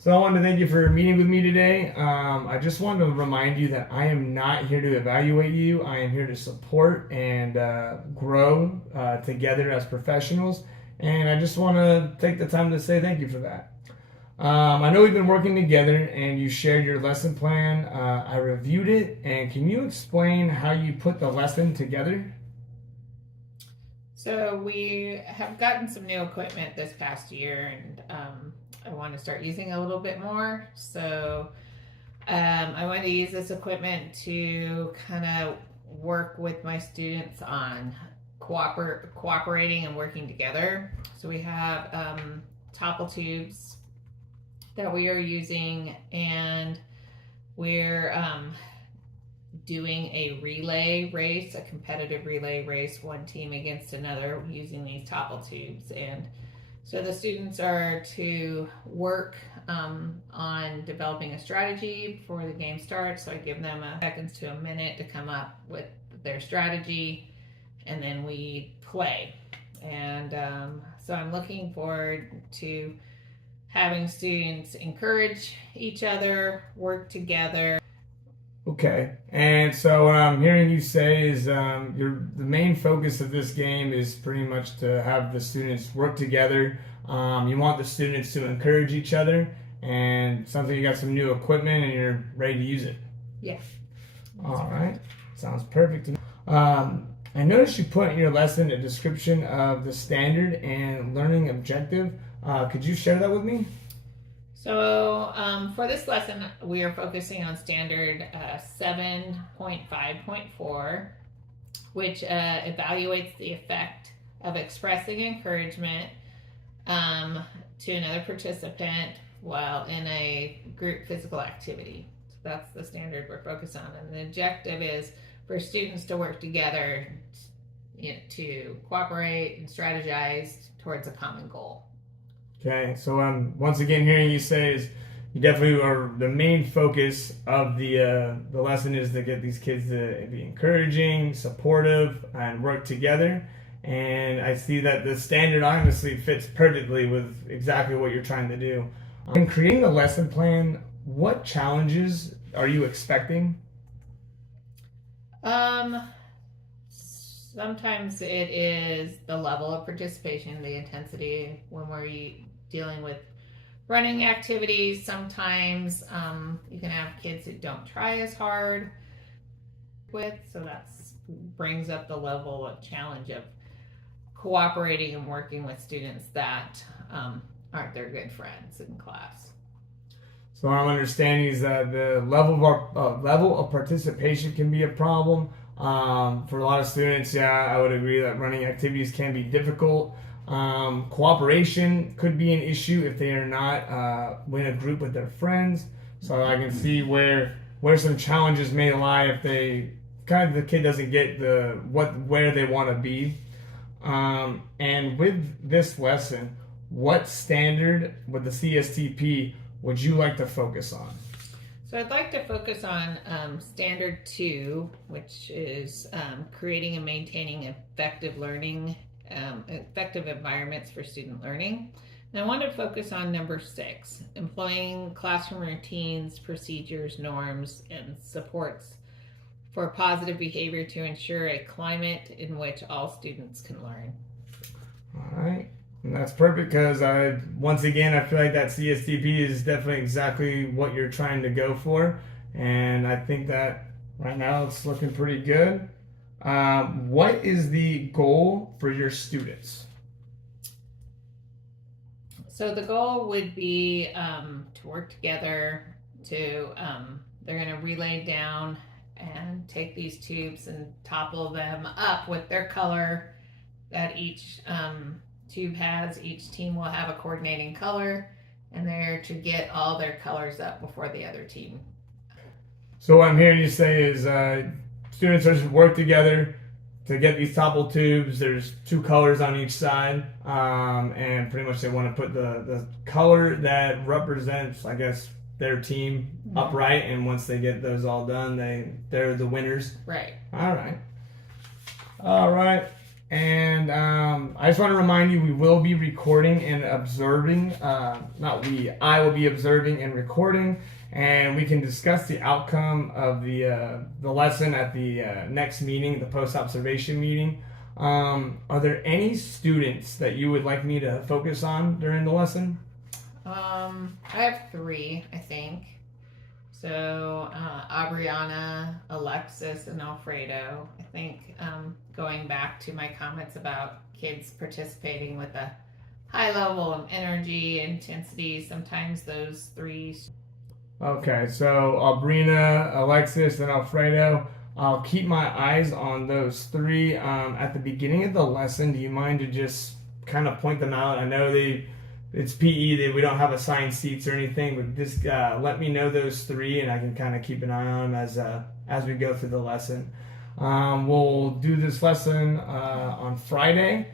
So I wanted to thank you for meeting with me today. I just wanted to remind you that I am not here to evaluate you. I am here to support and grow together as professionals. And I just want to take the time to say thank you for that. I know we've been working together and you shared your lesson plan. I reviewed it. And can you explain how you put the lesson together? So we have gotten some new equipment this past year, and I want to start using a little bit more. So I want to use this equipment to kind of work with my students on cooperating and working together. So we have topple tubes that we are using, and we're doing a relay race, a competitive relay race, one team against another using these topple tubes. And so the students are to work on developing a strategy before the game starts. So I give them seconds to a minute to come up with their strategy, and then we play. And so I'm looking forward to having students encourage each other, work together. Okay, and so what I'm hearing you say is the main focus of this game is pretty much to have the students work together. You want the students to encourage each other, and something you got some new equipment and you're ready to use it. Yeah. All right, sounds perfect to me. I noticed you put in your lesson a description of the standard and learning objective. Could you share that with me? So for this lesson, we are focusing on standard 7.5.4, which evaluates the effect of expressing encouragement to another participant while in a group physical activity. So that's the standard we're focused on. And the objective is for students to work together to cooperate and strategize towards a common goal. Okay, so once again hearing you say is you definitely are the main focus of the lesson is to get these kids to be encouraging, supportive, and work together. And I see that the standard honestly fits perfectly with exactly what you're trying to do. In creating a lesson plan, what challenges are you expecting? Sometimes it is the level of participation, the intensity when we're dealing with running activities. Sometimes you can have kids who don't try as hard so that brings up the level of challenge of cooperating and working with students that aren't their good friends in class. So what I'm understanding is that the level of participation can be a problem. For a lot of students, yeah, I would agree that running activities can be difficult. Cooperation could be an issue if they are not in a group with their friends. So I can see where some challenges may lie if the kid doesn't get where they want to be. And with this lesson, what standard with the CSTP would you like to focus on? So I'd like to focus on standard 2, which is creating and maintaining effective learning, effective environments for student learning. And I want to focus on number 6, employing classroom routines, procedures, norms, and supports for positive behavior to ensure a climate in which all students can learn. All right. And that's perfect because once again, I feel like that CSTP is definitely exactly what you're trying to go for. And I think that right now it's looking pretty good. What is the goal for your students? So the goal would be to work together they're going to relay down and take these tubes and topple them up with their color that each tube has. Each team will have a coordinating color, and they're to get all their colors up before the other team. So what I'm hearing you say is students are to work together to get these topple tubes. There's 2 colors on each side, and pretty much they want to put the color that represents, I guess, their team upright, and once they get those all done, they're the winners. Right. All right. And I just want to remind you, we will be recording and observing. I will be observing and recording, and we can discuss the outcome of the lesson at the next meeting, the post-observation meeting. Are there any students that you would like me to focus on during the lesson? I have 3, I think. So, Aubriana, Alexis, and Alfredo. I think going back to my comments about kids participating with a high level of energy, intensity, sometimes those 3. Okay, so Albrina, Alexis, and Alfredo. I'll keep my eyes on those 3. At the beginning of the lesson, do you mind to just kind of point them out? I know it's PE, we don't have assigned seats or anything, but just let me know those 3, and I can kind of keep an eye on them as we go through the lesson. We'll do this lesson on Friday.